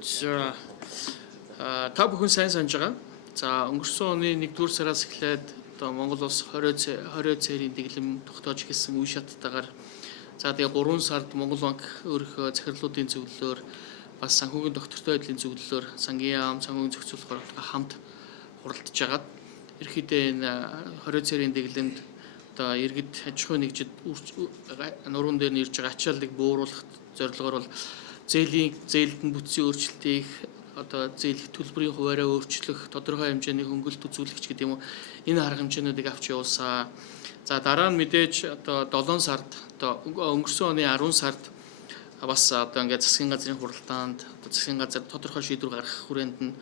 За та бүхэн сайн санаж байгаа. За өнгөрсөн оны 1-р сараас эхлээд одоо Монгол улс 20 цэрийн дэглэм тогтоож эхэлсэн үе шаттайгаар за тэгээ 3 сард Монгол банк өөрийнхөө захирлуудын зөвлөлөөр бас санхүүгийн доктортой байдлын зөвлөлөөр сангийн яам санхүүгийн зохицуулахаар хамт хуралдаж агаад ерөнхийдөө энэ 20 цэрийн дэглэмд одоо иргэд аж ахуйн нэгжид нуруунд дээр нэрж байгаа ачааллыг бууруулах зорилгоор бол зээлд нь бүтцийн өөрчлөлтийг одоо зээлх төлбөрийн хуваараа өөрчлөх, тодорхой хэмжээний хөнгөлөлт үзүүлэгч гэдэг юм уу энэ арга хэмжээнүүдийг авч явуулсан. За дараа нь мэдээж одоо 7 сард одоо өнгөрсөн оны 10 сард бас одоо ингээд засгийн газрын хуралдаанд одоо засгийн газар тодорхой шийдвэр гаргах хүрээнд нь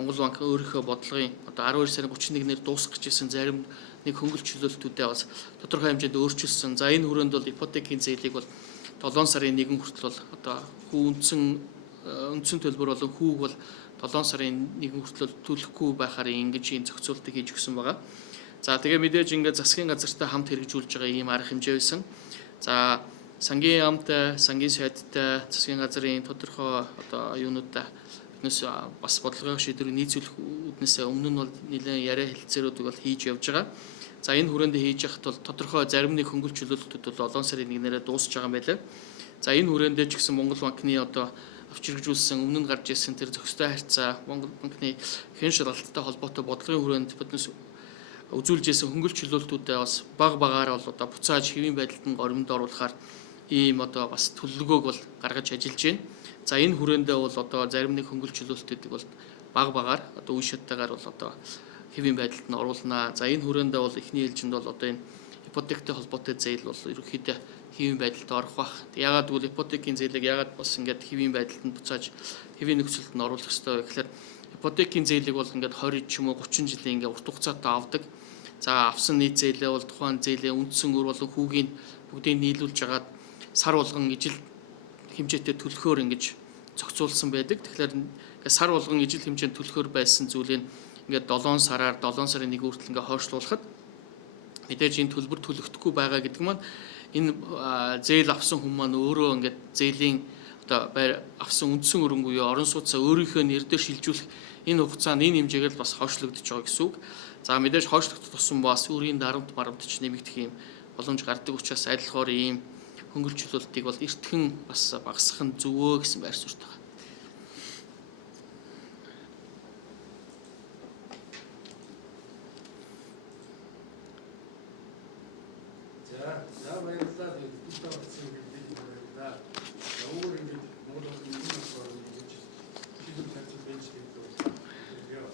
Монгол банк өөрийнхөө бодлогын одоо 12 сарын 31-нд дуусгах гэсэн зарим нэг хөнгөлөлт чөлөөлтүүдээ бас тодорхой хэмжээнд өөрчилсөн. За энэ хүрээнд бол ипотекийн зээлийг бол 7 сарын 1 хүртэл бол одоо үндсэн төлбөр болон хүүг бол 7 сарын 1 хүртэл төлөхгүй байхаар ингэж ийм зохицуултыг хийж өгсөн байгаа. За тэгээ мэдээж ингээд засгийн газартай хамт хэрэгжүүлж байгаа ийм арга хэмжээ байсан. За сангийн яамтай, сангийн сайдтай, засгийн газрын тодорхой одоо юунуудаа биднээс бас бодлогын шийдвэрийг нийцүүлэх үүднээс өмнө нь бол нэлээд яриа хэлцээрүүдийг бол хийж явж байгаа. За энэ хүрээнд хийж яхад бол тодорхой зарим нэг хөнгөлөлт чөлөөлтүүд бол 7 сарын 1-нд дуусж байгаа юм байлаа. За энэ хүрээндээ ч гэсэн Монгол банкны одоо авч хэрэгжүүлсэн өмнө нь гарч ирсэн тэр зохистой харьцаа Монгол банкны хэн шалгалттай холбоотой бодлогын хүрээнд биднээс үзүүлж ирсэн хөнгөлөлт чөлөөлтүүдээ бас багаар бол одоо буцааж хэвийн байдалд нь горимд оруулахаар ийм одоо бас төлөвлөгөөг бол гаргаж ажиллаж байна. За энэ хүрээндээ бол одоо зарим нэг хөнгөлөлт чөлөөлтүүдийг бол багаар одоо үе шаттайгаар бол одоо хэвийн байдалд нь оруулнаа. За энэ хүрээндээ бол эхний ээлжинд бол одоо энэ ипотектэй холбоотой зээл бол ерөнхийдөө хэвийн байдалд орох бах. Яагаад гэвэл ипотекийн зээлийг яагаад бас ингээд хэвийн байдалд нь буцааж хэвийн нөхцөлд нь оруулах ёстой вэ гэхээр ипотекийн зээлийг бол ингээд 20 ч юм уу 30 жилийн ингээд урт хугацаатай авдаг. За авсан нийт зээлээ бол тухайн зээлийн үндсэн өр болон хүүгийн бүгдийг нийлүүлж агаад сар болгон ижил хэмжээтэй төлөхөөр ингэж зохицуулсан байдаг. Тэгэхээр сар болгон ижил хэмжээнд төлөхөөр байсан зүйлийг ингээд 7 сарын 1 хүртэл ингээд хойшлуулахад мэдээж энэ төлбөр төлөгдөхгүй байгаа гэдэг маань энэ зээл авсан хүмүүс маань өөрөө ингээд зээлийн одоо авсан үндсэн өрөнгө буюу орон сууцаа өөрийнхөө нэр дээр шилжүүлэх энэ хугацаанд энэ хэмжээгээр бас хойшлогдож байгаа гэсэн үг. За мэдээж хойшлогдох тусам бас үрийн дарамт ч нэмэгдэх юм боломж гардаг учраас адилхоор ийм хөнгөлөлт чөлөөлтийг бол эртхэн бас багасгах нь зөвөө гэсэн байр суурьтай байна. За баярлалаа. Бүгд тавцсан гэдэг баярлалаа. Өөр ингэж Монгол улсын нэг орн гэж шийдвэр гаргаж байж байгаа.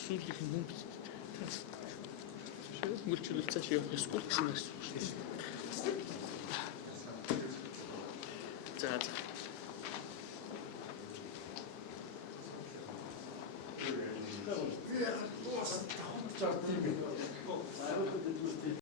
Сүүлийн юм бид хөнгөлөлт чөлөөлт цааш явах ёсгүй гэсэн байна шүү дээ. За. Yeah,